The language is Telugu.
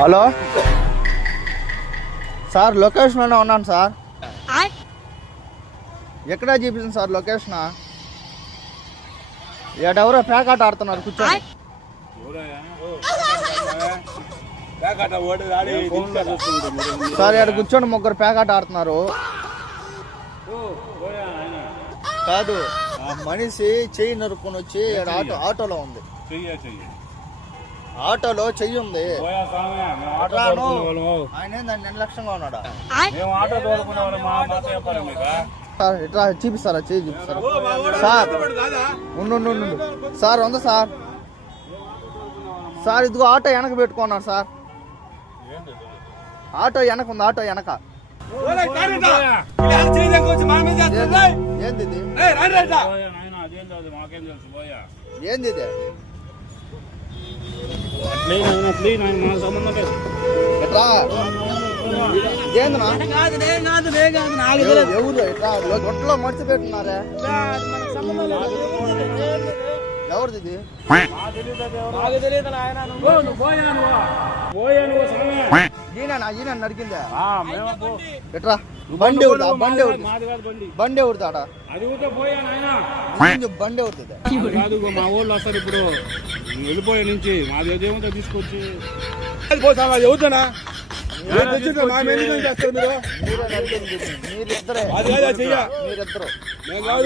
హలో సార్, లొకేషన్లోనే ఉన్నాను సార్. ఎక్కడా చూపించండి సార్ లొకేషన్. ఎవరో పేకాట ఆడుతున్నారు కూర్చొని. సార్ ఇక్కడ కూర్చొని ముగ్గురు పేకాట ఆడుతున్నారు. కాదు, మనిషి చెయ్యి నరుక్కుని వచ్చి ఆటోలో ఉంది. ఆటోలో చెయ్యి ఉంది. ఆయన దాన్ని నిర్లక్ష్యంగా ఉన్నాడా? సార్ ఇట్లా చూపిస్తారా? చెయ్యి చూపిస్తారా సార్? ఉండు సార్, ఉంది సార్. సార్ ఇదిగో ఆటో వెనక పెట్టుకున్నారు సార్. ఆటో వెనక ఉంది, ఆటో వెనక. ఏంది ఇది? ఏంది ఇది? ఎట్లా ఎవరు ఎట్లా గొట్టలో మడిచి పెట్టున్నారా? ఎవరిది ఇది? ఈయన నడికిందా? ఎట్రా బండి ఎవరిదా? బండి ఎవరిదా? బండి ఎవరిది? మా ఊళ్ళో వస్తారు ఇప్పుడు వెళ్ళిపోయే నుంచి మాదేమో తీసుకొచ్చి ఎవరిదనా? మీరిద్దరు ఆటో